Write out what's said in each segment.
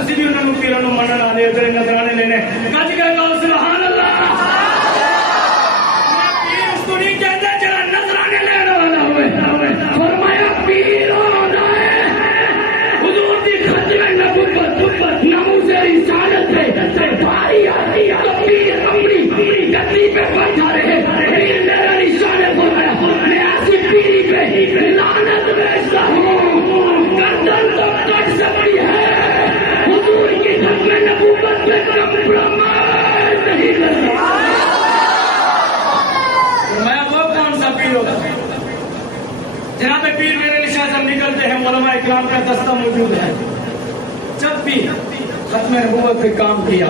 تسی بھی انہوں نے پیروں منن والے ادھر نظرانے لینے گج کے کہو سبحان اللہ پیر اس کو نہیں کہتے جڑا نظرانے لینے والا ہوئے فرمایا پیر ہونا ہے حضور دی ختم نبوت ناموس رسالت سے بھاری آتی تو پیر اپنی گدی پہ بیٹھا رہے پیر میرا نشان فرمایا میں ایسی پیری پہ لعنت بھیجتا ہوں گردن تو کٹ سکتی ہے حضور کی ختم نبوت پہ کمپرومائز نہیں کرتا میں وہ کون سا پیر ہوگا جناب پیر میرے نشان سے نکلتے ہیں علماء اکرام کا دستہ موجود ہے جب بھی ختم نبوت پہ کام کیا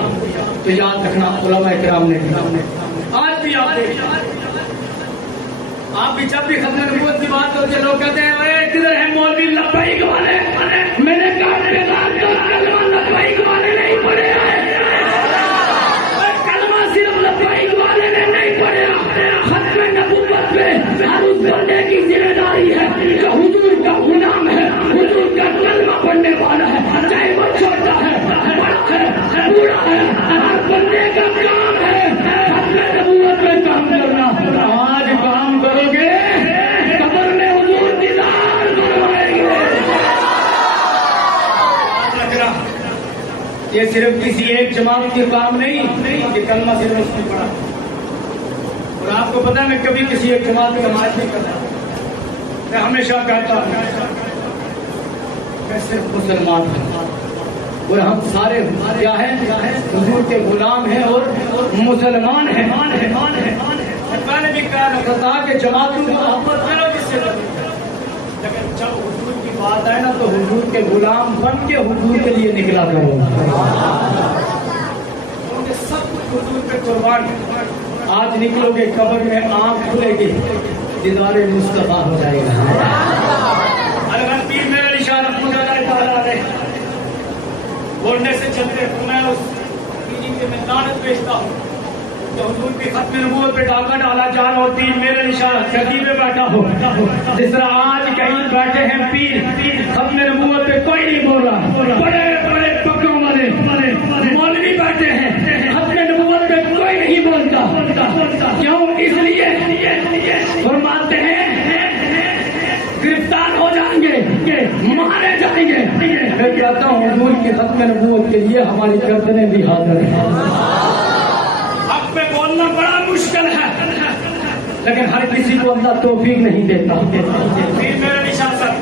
تو یاد رکھنا علماء اکرام نے آج بھی آپ بھی جب بھی ختم نبوت کی بات ہوتی ہے لوگ کہتے ہیں اے کدھر ہے مولوی لبیک والے میں نے کہا کلمہ لبیک والے نہیں پڑھے کلمہ صرف لبیک والے نے نہیں پڑھا ختم نبوت پہ ہر اس بندے کی ذمہ داری ہے جو حضور کا غلام ہے حضور کا کلمہ پڑھنے والا ہے چاہے وہ چھوٹا ہے بڑا ہے بوڑھا ہے ہر بندے کا کام ہے ختم نبوت پہ کام کرنا آج کام کرو گے قبر میں حضور دیدار کروائیں گے یہ صرف کسی ایک جماعت کے کام نہیں کہ کلمہ صرف اس نے پڑھا اور آپ کو پتا میں کبھی کسی ایک جماعت کا حمایت نہیں کرتا میں ہمیشہ کہتا ہوں میں صرف مسلمان ہوں اور ہم سارے کیا ہیں حضور کے غلام ہیں اور مسلمان ہیں میں نے بھی کہا تھا کہ جماعتوں کو محبت کرو جس سے لیکن جب حضور کی بات آئے نا تو حضور کے غلام بن کے حضور کے لیے نکلا کرو سب کچھ حضور پہ قربان آج نکلو گے قبر میں آنکھ کھلے گی دیدار مصطفیٰ ہو جائے گا اگر پیر میرا نشان پوجا جائے بولنے سے چلتے میں اس پیجنگ کے میں لعنت بیچتا ہوں تو حضور کی ختم نبوت پہ ڈاکہ ڈالا جان اور پیر میرے نشان گدی پہ بیٹھا ہو جس طرح آج کہیں بیٹھے ہیں پیر ختم نبوت پہ کوئی نہیں بول رہا بڑے بڑے پکوں والے مولوی بیٹھے ہیں ختم نبوت پہ کوئی نہیں بولتا کیوں اس لیے فرماتے ہیں گرفتار ہو جائیں گے مارے جائیں گے میں کہتا ہوں حضور کی ختم نبوت کے لیے ہماری گردنیں بھی حاضر ہیں حق پہ بولنا بڑا مشکل ہے لیکن ہر کسی کو اللہ توفیق نہیں دیتا پیر میرے نشان سر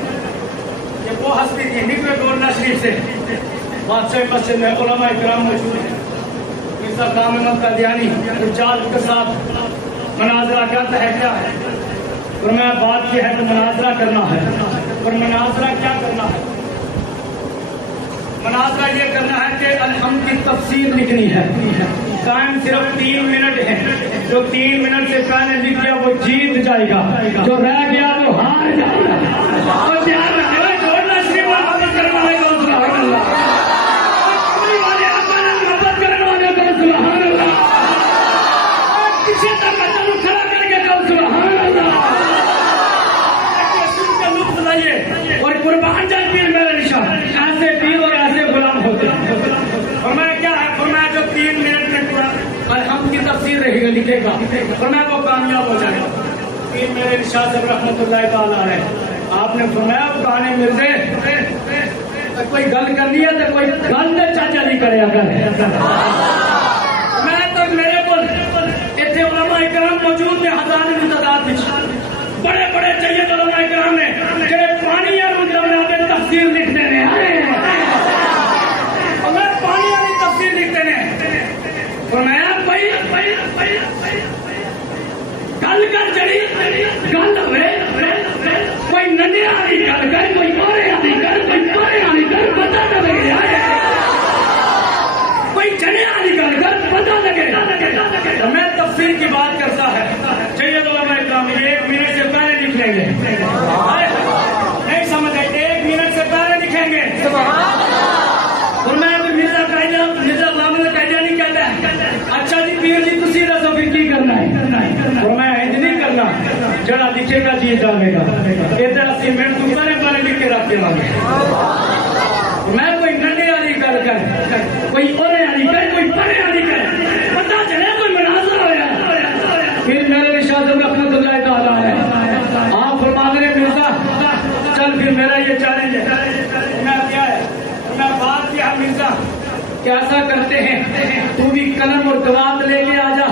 یہ وہ ہستی تھی نکلے گورنا شریف سے بادشاہ مسجد میں علماء اکرام موجود ہیں مرزا غلام احمد قادیانی رجال کے ساتھ مناظرہ کرتا ہے کیا ہے اور میں بات یہ ہے کہ مناظرہ کرنا ہے اور مناظرہ کیا کرنا ہے مناظرہ یہ کرنا ہے کہ الحمد کی تفسیر لکھنی ہے ٹائم صرف 3 منٹ ہے جو 3 منٹ سے پہلے لکھ گیا وہ جیت جائے گا جو رہ گیا وہ ہار جائے گا اور دھیان رکھنا چھوڑنا شریف محبت کرنے والے کو سبحان اللہ کوئی والے اپنا محبت کرنے والے کو سبحان اللہ کسی طرح چلو کھڑا کر کے کو سبحان اللہ اور قربان جائے پیر میرے نشان ایسے پیر اور ایسے غلام ہوتے اور میں کیا ہے اور میں جو 3 منٹ میں پورا الحمد کی تفسیر رہے گا لکھے گا اور میں وہ کامیاب ہو جائے گا پیر میرے نشان سے رحمت اللہ تعالیٰ علیہ آپ نے فرمایا کہانے مرزے کوئی گل کرنی ہے تو کوئی گل تو چاچا نہیں کرے اگر میں تو میرے کو اتنے علماء اکرام موجود ہیں ہزاروں کی تعداد میں بڑے بڑے چاہیے علماء اکرام نے جڑے پانی یا روزانہ تفسیر لکھتے ہیں اگر پانی والی تفسیر لکھتے ہیں فرمایا گل کر جڑی گل ہوئے کوئی ننے والی گل کر کوئی مارے والی گل کوئی مارے والی گل پتہ نہ لگے کوئی چنے والی گل کر پتہ لگے میں تفسیر کی بات کرتا ہے چاہیے علماء اکرام 1 منٹ سے پہلے لکھ لیں گے نہیں سمجھ آئے 1 منٹ سے پہلے لکھیں گے اور میں مرزا غلام احمد قادیانی کہتا ہے اچھا جی پیر جی تسی دسو پھر کی کرنا ہے اور میں انج نہیں کرنا جڑا لکھے گا جی جانے گا ادھر 80 منٹ تو پہلے لکھ کے رکھ دے میں کوئی ننے والی گل کر مرزا کیسا کرتے ہیں، تو بھی قلم اور دوات لے کے آ جا،